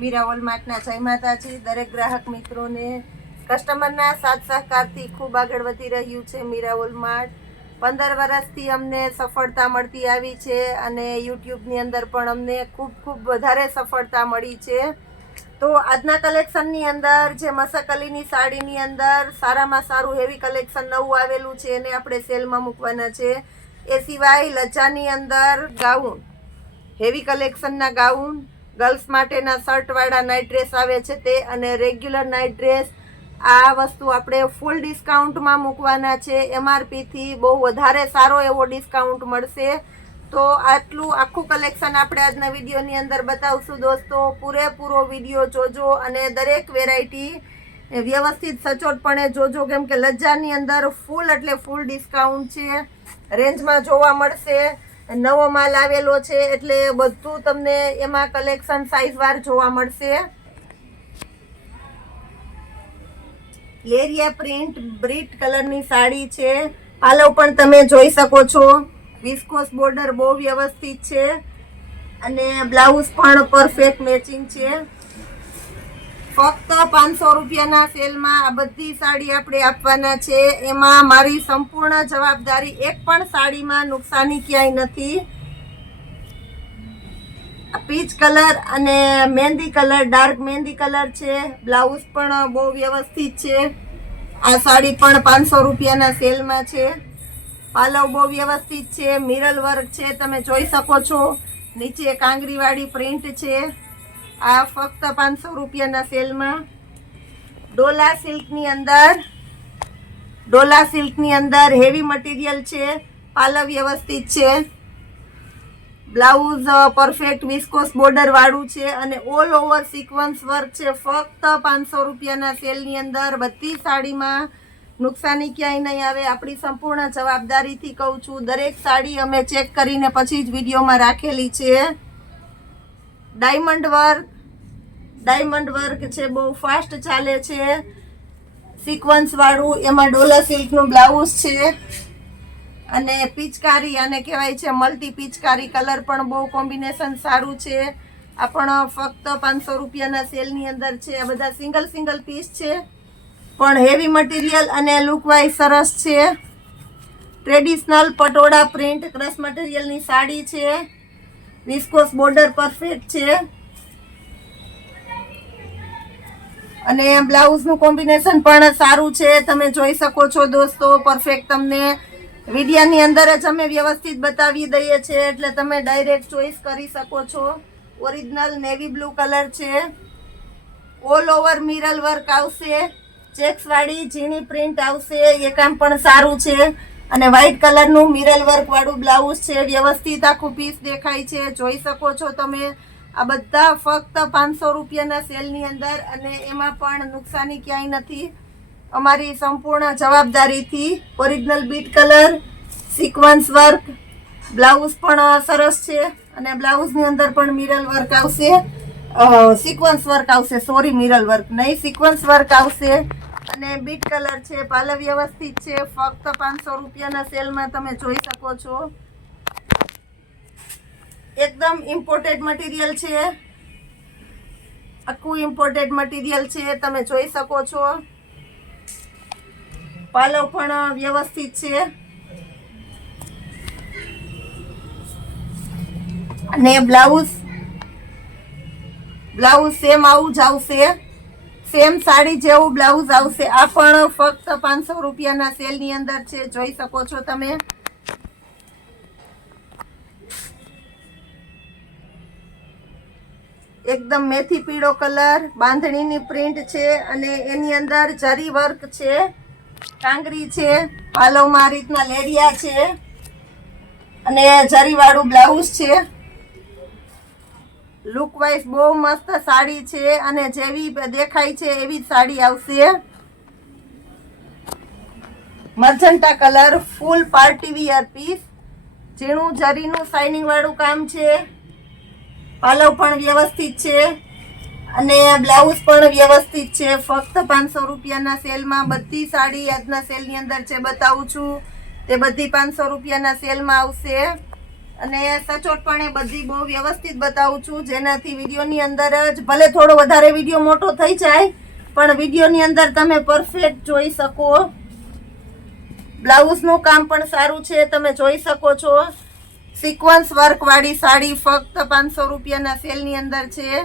મીરા હોલમાર્ટના જય માતાજી. દરેક ગ્રાહક મિત્રોને કસ્ટમરના સાથ સહકારથી ખૂબ આગળ વધી રહ્યું છે મીરા હોલમાર્ટ. 15 વર્ષથી અમને સફળતા મળતી આવી છે અને યુટ્યુબની અંદર પણ અમને ખૂબ વધારે સફળતા મળી છે. તો આજના કલેક્શનની અંદર જે મસકલીની સાડીની અંદર સારામાં સારું હેવી કલેક્શન નવું આવેલું છે એને આપણે સેલમાં મૂકવાના છે. એ સિવાય લજાની અંદર ગાઉન, હેવી કલેક્શનના ગાઉન, ગર્લ્સ માટેના શર્ટવાળા નાઇટ ડ્રેસ આવે છે તે, અને રેગ્યુલર નાઇટ ડ્રેસ, આ વસ્તુ આપણે ફૂલ ડિસ્કાઉન્ટમાં મૂકવાના છે. MRPથી બહુ વધારે સારો એવો ડિસ્કાઉન્ટ મળશે. તો આટલું આખું કલેક્શન આપણે આજના વિડીયોની અંદર બતાવશું દોસ્તો. પૂરેપૂરો વિડીયો જોજો અને દરેક વેરાયટી વ્યવસ્થિત સચોટપણે જોજો, કેમ કે લજાની અંદર ફૂલ એટલે ફૂલ ડિસ્કાઉન્ટ છે. રેન્જમાં જોવા મળશે, નવો માલ આવેલો છે એટલે બધું તમને એમાં કલેક્શન સાઇઝવાર જોવા મળશે. લેરિયા પ્રિન્ટ બ્રીટ કલરની સાડી છે. પાલવ પણ તમે જોઈ શકો છો. વિસ્કોસ બોર્ડર બહુ વ્યવસ્થિત છે અને બ્લાઉઝ પણ પરફેક્ટ મેચિંગ છે. ફક્ત 500 રૂપિયાના સેલમાં આ બધી સાડી આપણે આપવાના છે. એમાં મારી સંપૂર્ણ જવાબદારી, એક પણ સાડીમાં નુકસાની ક્યાંય નથી. પીચ કલર અને મહેંદી કલર, ડાર્ક મહેંદી કલર છે. બ્લાઉઝ પણ બહુ વ્યવસ્થિત છે. આ સાડી પણ 500 રૂપિયાના સેલમાં છે. પાલવ બહુ વ્યવસ્થિત છે, મિરર વર્ક છે, તમે જોઈ શકો છો. નીચે કાંગરીવાળી પ્રિન્ટ છે. આ ફક્ત 500 રૂપિયાના સેલમાં. ડોલા સિલ્કની અંદર હેવી મટીરિયલ છે. પાલવ વ્યવસ્થિત છે. બ્લાઉઝ પરફેક્ટ વિસ્કોસ બોર્ડર વાળું છે અને ઓલ ઓવર સિક્વન્સ વર્ક છે. ફક્ત 500 રૂપિયાના સેલની અંદર બધી સાડીમાં નુકસાની ક્યાંય નહીં આવે. આપણી સંપૂર્ણ જવાબદારીથી કહું છું. દરેક સાડી અમે ચેક કરીને પછી જ વિડીયોમાં રાખેલી છે. ડાયમંડ વર્ક છે, બહુ ફાસ્ટ ચાલે છે, સિક્વન્સ વાળું. એમાં ડોલા સિલ્કનું બ્લાઉઝ છે અને પિચકારી, આને કહેવાય છે મલ્ટી પિચકારી કલર, પણ બહુ કોમ્બિનેશન સારું છે. આ પણ ફક્ત 500 રૂપિયાના સેલની અંદર છે. આ બધા સિંગલ પીસ છે પણ હેવી મટીરિયલ અને લુકવાઇઝ સરસ છે. ટ્રેડિશનલ પટોળા પ્રિન્ટ ક્રશ મટીરિયલની સાડી છે. વિસ્કોસ બોર્ડર પરફેક્ટ છે અને બ્લાઉઝનું કોમ્બિનેશન પણ સારું છે. તમે જોઈ શકો છો દોસ્તો. પરફેક્ટ તમને વિડીયાની અંદર જ અમે વ્યવસ્થિત બતાવી દઈએ છીએ એટલે તમે ડાયરેક્ટ ચોઈસ કરી શકો છો. ઓરિજિનલ નેવી બ્લુ કલર છે. ઓલ ઓવર મિરર વર્ક આવશે. ચેક્સવાળી ઝીણી પ્રિન્ટ આવશે. એ કામ પણ સારું છે અને વ્હાઇટ કલરનું મિરર વર્ક વાળું બ્લાઉઝ છે. વ્યવસ્થિત આખું પીસ દેખાય છે, જોઈ શકો છો તમે. આ બધા ફક્ત 500 રૂપિયાના સેલની અંદર અને એમાં પણ નુકસાની ક્યાંય નથી. અમારી સંપૂર્ણ જવાબદારીથી. Original beat colour, sequence work, blouse પણ સરસ છે અને બ્લાઉઝની અંદર પણ મિરર વર્ક આવશે. સિક્વન્સ વર્ક આવશે, સોરી, મિરર વર્ક નહીં, સિક્વન્સ વર્ક આવશે અને બીટ કલર છે. પાલવ વ્યવસ્થિત છે. ફક્ત 500 રૂપિયાના સેલમાં તમે જોઈ શકો છો. એકદમ ઇમ્પોર્ટેડ મટીરિયલ છે. આખું ઇમ્પોર્ટેડ મટીરિયલ છે, તમે જોઈ શકો છો. પાલવ પણ વ્યવસ્થિત છે અને બ્લાઉઝ સેમ આવું જ આવશે. સેમ સાડી જેવું બ્લાઉઝ આવશે. આ પણ ફક્ત 500 રૂપિયાના સેલની અંદર છે, જોઈ શકો છો તમે. એકદમ મેથી પીળો કલર, બાંધણીની પ્રિન્ટ છે અને એની અંદર જરી વર્ક છે, કાંગરી છે. પાલવમાં આ રીતના લેરિયા છે અને જરીવાળું બ્લાઉઝ છે. લુકવાઇઝ બહુ મસ્ત સાડી છે અને જેવી દેખાય છે એવી સાડી આવશે. મર્જન્ટા કલર, ફૂલ પાર્ટી વિયર પીસ, ઝીણું જરીનું શાઇનિંગ વાળું કામ છે. પાલવ પણ વ્યવસ્થિત છે અને બ્લાઉઝ પણ વ્યવસ્થિત છે. ફક્ત 500 રૂપિયાના સેલમાં બધી સાડી આજના સેલની અંદર છે બતાવું છું તે બધી 500 રૂપિયાના સેલમાં આવશે. અને સચોટપણે બધી બહુ વ્યવસ્થિત બતાવું છું, જેનાથી વિડીયોની અંદર જ ભલે થોડો વધારે વિડીયો મોટો થઈ જાય પણ વિડીયોની અંદર તમે પરફેક્ટ જોઈ શકો. બ્લાઉઝનું કામ પણ સારું છે, તમે જોઈ શકો છો. સિક્વન્સ વર્ક વાળી સાડી ફક્ત 500 રૂપિયાના સેલની અંદર છે.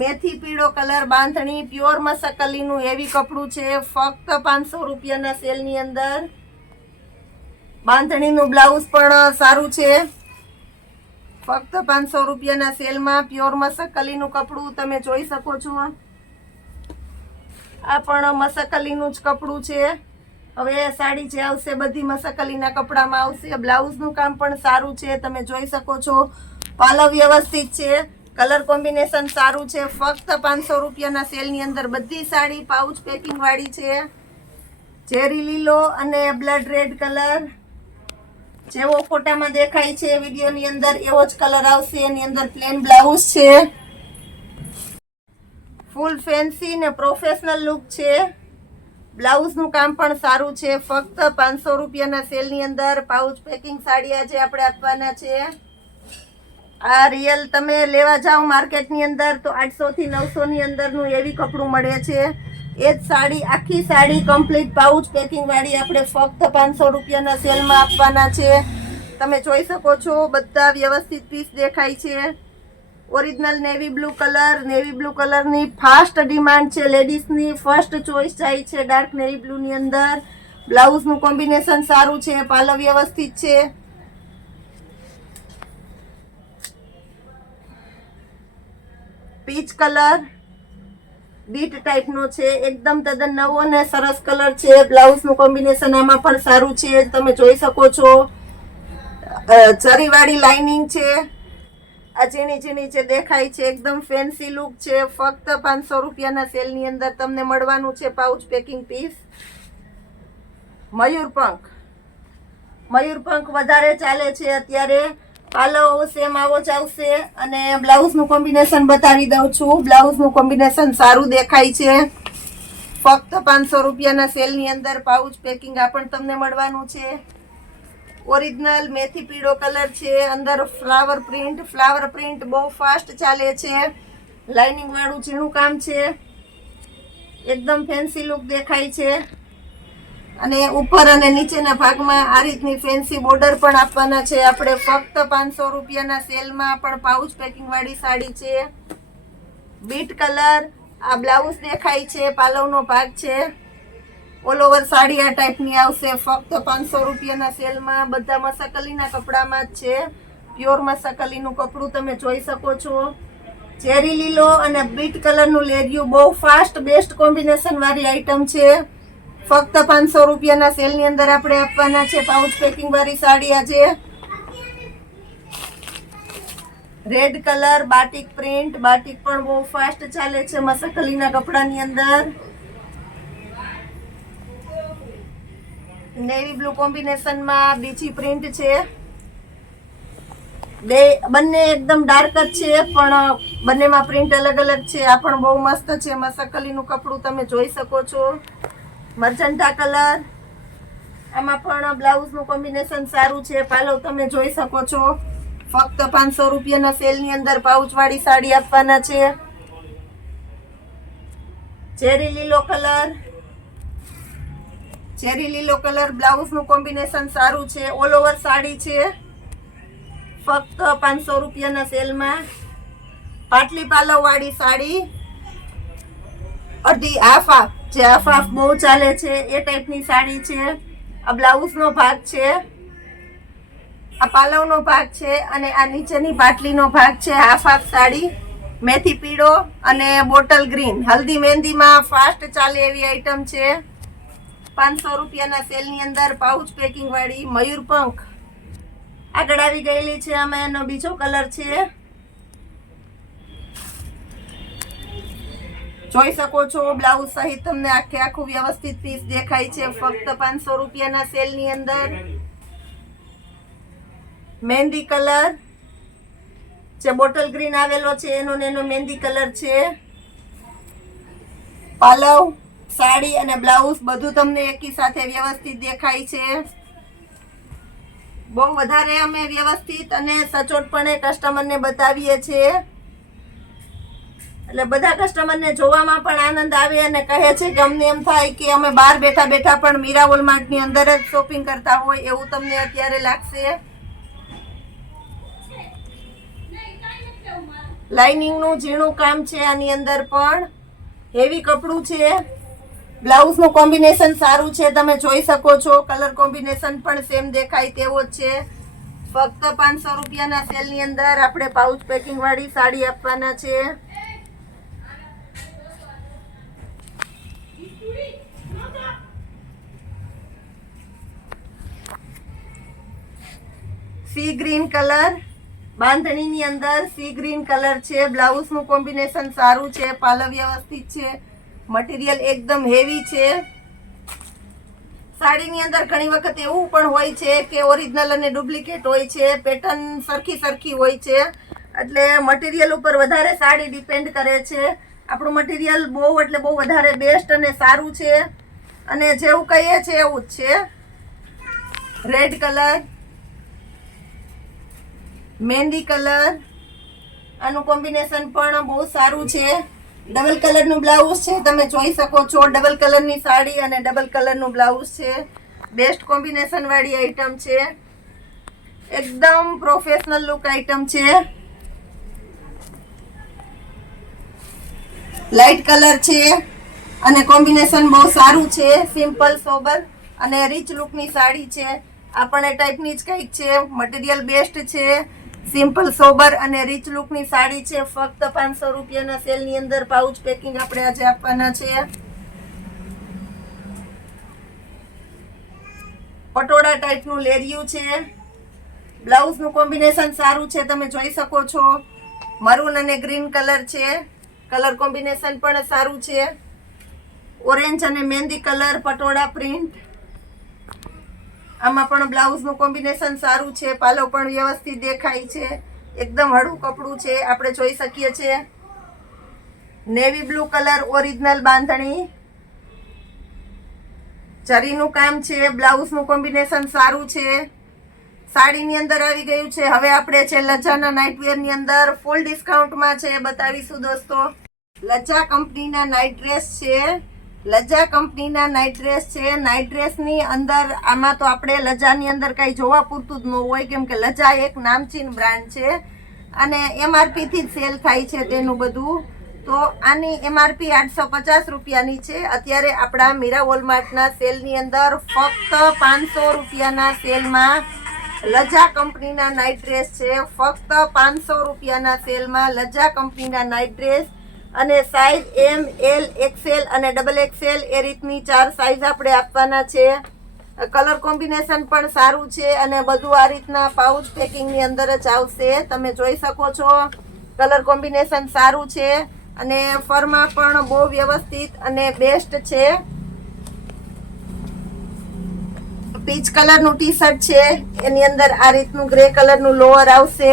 મેથી પીળો કલર બાંધણી પ્યોર મસકલીનું હેવી કપડું છે, ફક્ત 500 રૂપિયાના સેલની અંદર. બાંધણીનું બ્લાઉઝ પણ સારું છે, ફક્ત 500 રૂપિયાના સેલમાં. પ્યોર મસકલીનું કપડું તમે જોઈ શકો છો. આ પણ મસકલીનું જ કપડું છે. હવે સાડી જે આવશે બધી મસકલીના કપડામાં આવશે. બ્લાઉઝનું કામ પણ સારું છે, તમે જોઈ શકો છો. પાલવ વ્યવસ્થિત છે, કલર કોમ્બિનેશન સારું છે. ફક્ત 500 રૂપિયાના સેલની અંદર બધી સાડી પાઉચ પેકિંગ વાળી છે. ચેરી લીલો અને બ્લડ રેડ કલર જેવો ફોટામાં દેખાય છે વિડીયોની અંદર એવો જ કલર આવશે. એની અંદર પ્લેન બ્લાઉઝ છે. ફૂલ ફેન્સી ને પ્રોફેશનલ લુક છે. બ્લાઉઝનું કામ પણ સારું છે. ફક્ત 500 રૂપિયાના સેલની અંદર પાઉચ પેકિંગ સાડી આજે આપણે આપવાના છે. આ રિયલ તમે લેવા જાઓ માર્કેટની અંદર તો 800 થી 900 ની અંદરનું એવી કપડું મળે છે. એ જ સાડી આખી સાડી કમ્પ્લીટ પાઉચ પેકિંગ વાળી આપણે ફક્ત 500 રૂપિયાના સેલમાં આપવાના છે. તમે જોઈ શકો છો બધા વ્યવસ્થિત પીસ દેખાય છે. Original navy blue colour, navy blue કલરની ફાસ્ટ ડિમાન્ડ છે, લેડીઝની ફર્સ્ટ ચોઇસ જાય છે ડાર્ક નેવી બ્લુની અંદર. બ્લાઉઝનું કોમ્બિનેશન સારું છે, પાલવ વ્યવસ્થિત છે. પીચ કલર બીટ ટાઈપનો છે, એકદમ તદ્દન નવો અને સરસ કલર છે. બ્લાઉઝનું કોમ્બિનેશન આમાં પણ સારું છે, તમે જોઈ શકો છો. જરીવાળી લાઇનિંગ છે. આ ઝીણી ઝીણી જે દેખાય છે એકદમ ફેન્સી લુક છે. ફક્ત 500 રૂપિયાના સેલની અંદર તમને મળવાનું છે પાઉચ પેકિંગ પીસ. મયુરપંખ, મયુરપંખ વધારે ચાલે છે અત્યારે. પાલવ સેમ આવો જ આવશે અને બ્લાઉઝનું કોમ્બિનેશન બતાવી દઉં છું. બ્લાઉઝનું કોમ્બિનેશન સારું દેખાય છે. ફક્ત 500 રૂપિયાના સેલની અંદર પાઉચ પેકિંગ આ પણ તમને મળવાનું છે. ઓરિજિનલ મેથી પીળો કલર છે, અંદર ફ્લાવર પ્રિન્ટ બહુ ફાસ્ટ ચાલે છે. લાઇનિંગ વાળું ઝીણું કામ છે, એકદમ ફેન્સી લુક દેખાય છે. અને ઉપર અને નીચેના ભાગમાં આ રીતની ફેન્સી બોર્ડર પણ આપવાના છે આપણે. ફક્ત 500 રૂપિયાના સેલમાં પણ પાઉચ પેકિંગ વાળી સાડી છે. બીટ કલર આ બ્લાઉઝ દેખાય છે, પાલવનો ભાગ છે. ઓલ ઓવર સાડી આ ટાઈપની આવશે. ફક્ત 500 રૂપિયાના સેલમાં. બધા મસકલીના કપડામાં જ છે. પ્યોર મસકલીનું કપડું તમે જોઈ શકો છો. ચેરી લીલો અને બીટ કલરનું લેરિયું બહુ ફાસ્ટ બેસ્ટ કોમ્બિનેશન વાળી આઈટમ છે. ફક્ત 500 રૂપિયાના સેલની અંદર આપણે આપવાના છે પાઉચ પેકિંગ વાળી સાડી આજે. Red colour batik print, batik પણ બહુ ફાસ્ટ ચાલે છે મસકલીના કપડાની અંદર. નેવી બ્લુ કોમ્બિનેશનમાં બીજી પ્રિન્ટ છે. બંને એકદમ ડાર્ક જ છે પણ બંનેમાં પ્રિન્ટ અલગ અલગ છે. આ પણ બહુ મસ્ત છે મસકલીનું કપડું તમે જોઈ શકો છો. મર્જન્ટા કલર આમાં પણ બ્લાઉઝનું કોમ્બિનેશન સારું છે. પાલવ તમે જોઈ શકો છો. ફક્ત 500 રૂપિયાના સેલની અંદર પાઉચ વાળી સાડી આપવાના છે. ચેરી લીલો કલર, ચેરી લીલો કલર બ્લાઉઝનું કોમ્બિનેશન સારું છે. ઓલ ઓવર સાડી છે. ફક્ત 500 રૂપિયાના સેલમાં. પાટલી પાલવ વાળી સાડી અડધી હાફ હાફ, જે હાફ હાફ બહુ ચાલે છે એ ટાઈપની સાડી છે. આ બ્લાઉઝનો ભાગ છે, આ પાલવનો ભાગ છે અને આ નીચેની પાટલીનો ભાગ છે. હાફ હાફ સાડી મેથી પીળો અને બોટલ ગ્રીન હલ્દી મહેંદીમાં ફાસ્ટ ચાલે એવી આઈટમ છે. 500 રૂપિયાના સેલની અંદર પાઉચ પેકિંગ વાળી મયુરપંખ આગળ આવી ગયેલી છે. આમાં એનો બીજો કલર છે, જોઈ શકો છો. બ્લાઉઝ સહિત તમને આખે આખું વ્યવસ્થિત પીસ દેખાય છે. ફક્ત 500 રૂપિયાના સેલની અંદર. મહેંદી કલર જે બોટલ ગ્રીન આવેલો છે એનો મહેંદી કલર છે. પાલવ સાડી અને બ્લાઉઝ બધું તમને એકી સાથે વ્યવસ્થિત દેખાય છે. બહુ વધારે અમે વ્યવસ્થિત અને સચોટપણે કસ્ટમરને બતાવીએ છીએ, એટલે બધા કસ્ટમરને જોવામાં પણ આનંદ આવે અને કહે છે કે અમને એમ થાય કે અમે બહાર બેઠા બેઠા પણ મીરા વોલમાર્ટની અંદર જ શોપિંગ કરતા હોય એવું તમને અત્યારે લાગશે. લાઇનિંગનું ઝીણું કામ છે, આની અંદર પણ હેવી કપડું છે. બ્લાઉઝનું કોમ્બિનેશન સારું છે, તમે જોઈ શકો છો. કલર કોમ્બિનેશન પણ સેમ દેખાય તેવો જ છે. ફક્ત 500 રૂપિયાના સેલની અંદર આપણે પાઉચ પેકિંગ વાળી સાડી આપવાના છે. સી ગ્રીન કલર, બાંધણીની અંદર સી ગ્રીન કલર છે. બ્લાઉઝનું કોમ્બિનેશન સારું છે, પાલવ વ્યવસ્થિત છે, મટીરિયલ એકદમ હેવી છે. સાડીની અંદર ઘણી વખત એવું પણ હોય છે કે ઓરિજિનલ અને ડુપ્લિકેટ હોય છે, પેટર્ન સરખી હોય છે, એટલે મટીરિયલ ઉપર વધારે સાડી ડિપેન્ડ કરે છે. આપણું મટીરિયલ બહુ વધારે બેસ્ટ અને સારું છે, અને જેવું કહીએ છીએ એવું જ છે. રેડ કલર, મહેંદી કલર, આનું કોમ્બિનેશન પણ બહુ સારું છે. ડબલ કલરનું બ્લાઉઝ છે, તમે જોઈ શકો છો. ડબલ કલરની સાડી અને ડબલ કલરનું બ્લાઉઝ છે. બેસ્ટ કોમ્બિનેશન વાળી આઈટમ છે, એકદમ પ્રોફેશનલ લુક આઈટમ છે. લાઇટ કલર છે અને કોમ્બિનેશન બહુ સારું છે. સિમ્પલ સોબર અને રીચ લુકની સાડી છે. આ પણ એ ટાઈપની જ કંઈક છે. મટીરિયલ બેસ્ટ છે. સિમ્પલ સોબર અને રીચ લુકની સાડી છે. ફક્ત 500 રૂપિયાના સેલની અંદર પાઉચ પેકિંગ આપણે આજે આપવાના છે. પટોળા ટાઈપનું લેરિયું છે. બ્લાઉઝનું કોમ્બિનેશન સારું છે, તમે જોઈ શકો છો. મરૂન અને ગ્રીન કલર છે. કલર કોમ્બિનેશન પણ સારું છે. ઓરેન્જ અને મહેંદી કલર, પટોળા પ્રિન્ટ. આમાં પણ બ્લાઉઝનું કોમ્બિનેશન સારું છે. પાલો પણ વ્યવસ્થિત દેખાય છે. એકદમ હળવું કપડું છે, આપણે જોઈ શકીએ છીએ. નેવી બ્લુ કલર, ઓરિજિનલ બાંધણી, જરીનું કામ છે. બ્લાઉઝનું કોમ્બિનેશન સારું છે. સાડીની અંદર આવી ગયું છે. હવે આપણે છે લજાના નાઇટવેરની અંદર ફૂલ ડિસ્કાઉન્ટમાં છે બતાવીશું દોસ્તો. લજા કંપનીના નાઇટ ડ્રેસ છે. લજા કંપનીના નાઇટ ડ્રેસ છે. નાઇટ ડ્રેસની અંદર આમાં તો આપણે લજાની અંદર કાંઈ જોવા પૂરતું જ ન હોય, કેમ કે લજા એક નામચીન બ્રાન્ડ છે અને MRP થી જ સેલ થાય છે તેનું બધું. તો આની MRP 850 રૂપિયાની છે. અત્યારે આપણા મીરા વોલમાર્ટના સેલની અંદર ફક્ત 500 રૂપિયાના સેલમાં લજા કંપનીના નાઇટ ડ્રેસ છે. ફક્ત 500 રૂપિયાના સેલમાં લજા કંપનીના નાઇટ ડ્રેસ, અને સાઇઝ M, L, XL અને XXL એ રીતની 4 સાઇઝ આપણે આપવાના છે. કલર કોમ્બિનેશન પણ સારું છે અને બધું આ રીતના પાઉચ પેકિંગની અંદર જ આવશે. તમે જોઈ શકો છો. કલર કોમ્બિનેશન સારું છે અને ફરમાં પણ બહુ વ્યવસ્થિત અને બેસ્ટ છે. પીચ કલરનું ટી શર્ટ છે, એની અંદર આ રીતનું ગ્રે કલરનું લોઅર આવશે.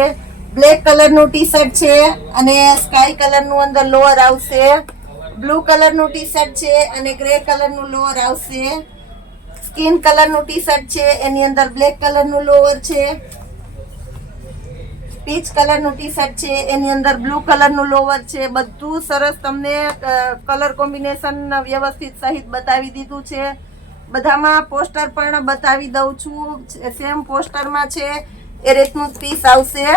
બ્લેક કલરનું ટી શર્ટ છે અને સ્કાય કલરનું અંદર લોઅર આવશે. બ્લુ કલરનું ટી શર્ટ છે અને ગ્રે કલરનું લોઅર આવશે. સ્કિન કલરનું ટી શર્ટ છે, એની અંદર બ્લેક કલરનું લોઅર છે. પીચ કલરનું ટી શર્ટ છે, એની અંદર બ્લુ કલરનું લોઅર છે. બધું સરસ તમને કલર કોમ્બિનેશન વ્યવસ્થિત સહિત બતાવી દીધું છે. બધામાં પોસ્ટર પણ બતાવી દઉં છું. સેમ પોસ્ટરમાં છે એ રીતનું પીસ આવશે.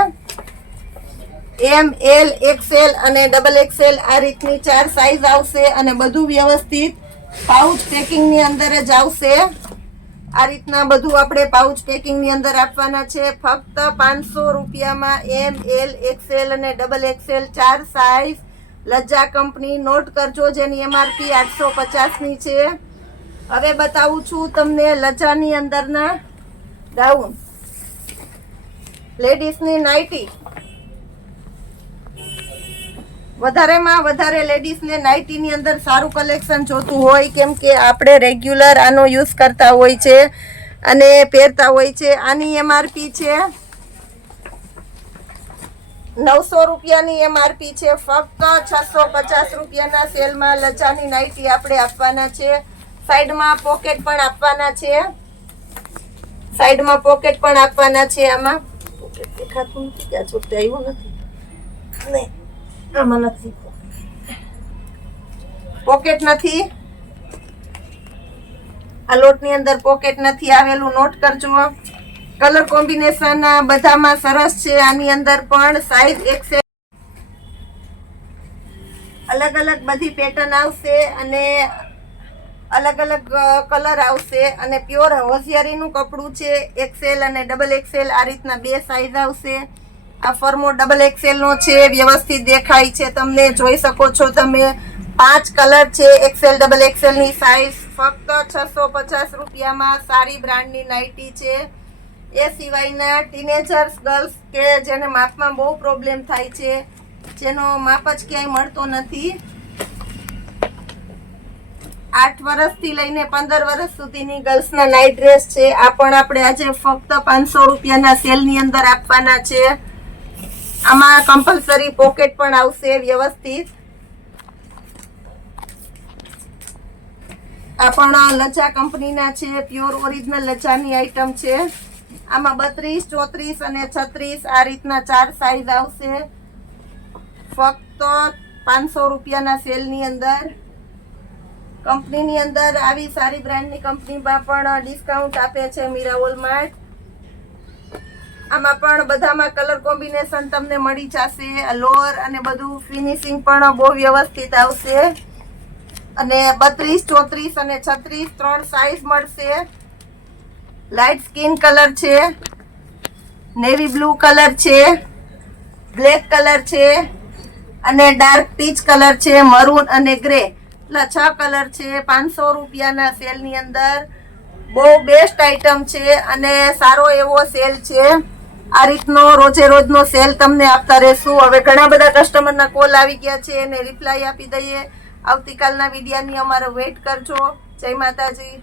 M, L, XL અને XXL આ રીતની 4 સાઇઝ આવશે અને બધું વ્યવસ્થિત પાઉચ પેકિંગની અંદર જ આવશે. આ રીતના બધું આપણે પાઉચ પેકિંગની અંદર આપવાના છે. ફક્ત 500 રૂપિયામાં M, L, XL અને XXL 4 સાઇઝ. લજા કંપની, નોટ કરજો, જેની MRP 850ની છે. હવે બતાવું છું તમને લજાની અંદરના ગાઉન, લેડીઝની નાઇટી. વધારેમાં વધારે લેડીઝને નાઇટીની અંદર સારું કલેક્શન જોતું હોય, કેમ કે આપણે રેગ્યુલર આનો યુઝ કરતા હોય છે અને પહેરતા હોય છે. આની MRP છે 900 રૂપિયાની MRP છે. ફક્ત 650 રૂપિયાના સેલમાં લજાની નાઇટી આપણે આપવાના છે. સાઈડમાં પોકેટ પણ આપવાના છે. સાઈડમાં પોકેટ પણ આપવાના છે. આમાં પોકેટ દેખાતું નથી, ક્યાં છૂટે આવ્યું નથી ને, આમાં નથી પોકેટ નથી. આ લોટની અંદર પોકેટ નથી આવેલું, નોટ કરજો. કલર કોમ્બિનેશન બધામાં સરસ છે. આની અંદર પણ સાઈઝ XL અલગ અલગ બધી પેટર્ન આવશે અને અલગ અલગ કલર આવશે અને પ્યોર હોશિયારીનું કપડું છે. XL અને XXL આ રીતના બે સાઈઝ આવશે. આ ફર્મો XXL નો છે, વ્યવસ્થિત દેખાય છે, તમને જોઈ શકો છો તમે. 5 કલર છે. XL XXL ની સાઈઝ ફક્ત 650 રૂપિયામાં સારી બ્રાન્ડની નાઇટી છે. એ સિવાયના ટીનેજર્સ ગર્લ્સ કે જેને માપમાં બહુ પ્રોબ્લેમ થાય છે, જેનો માપ જ ક્યાંય મળતો નથી, 8 વર્ષથી લઈને 15 વર્ષ સુધીની ગર્લ્સના નાઇટ ડ્રેસ છે. આ પણ આપણે આજે ફક્ત 500 રૂપિયાના સેલની અંદર આપવાના છે. આમાં કમ્પલસરી પોકેટ પણ આવશે વ્યવસ્થિત. આ પણ લચ્છા કંપનીના છે, પ્યોર ઓરિજિનલ લચ્છાની આઈટમ છે. આમાં 32, 34 અને 36 આ રીતના 4 સાઈઝ આવશે. ફક્ત 500 રૂપિયાના સેલની અંદર. કંપનીની અંદર આવી સારી બ્રાન્ડની કંપનીમાં પણ ડિસ્કાઉન્ટ આપે છે મીરા વોલમાર્ટ. આમાં પણ બધામાં કલર કોમ્બિનેશન તમને મળી જશે. લોઅર અને બધું ફિનિશિંગ પણ બહુ વ્યવસ્થિત આવશે. અને 32, 34 અને 36 3 સાઈઝ મળશે. લાઇટ સ્કિન કલર છે, નેવી બ્લુ કલર છે, બ્લેક કલર છે અને ડાર્ક પીચ કલર છે, મરૂન અને ગ્રે. એટલા 6 કલર છે. 500 રૂપિયાના સેલની અંદર બહુ બેસ્ટ આઈટમ છે અને સારો એવો સેલ છે. આ રીતનો રોજે રોજનો સેલ તમને આપતા રહેશું. હવે ઘણા બધા કસ્ટમરના કોલ આવી ગયા છે એને રિપ્લાય આપી દઈએ. આવતીકાલના વિડીયાની અમારો વેઇટ કરજો. જય માતાજી.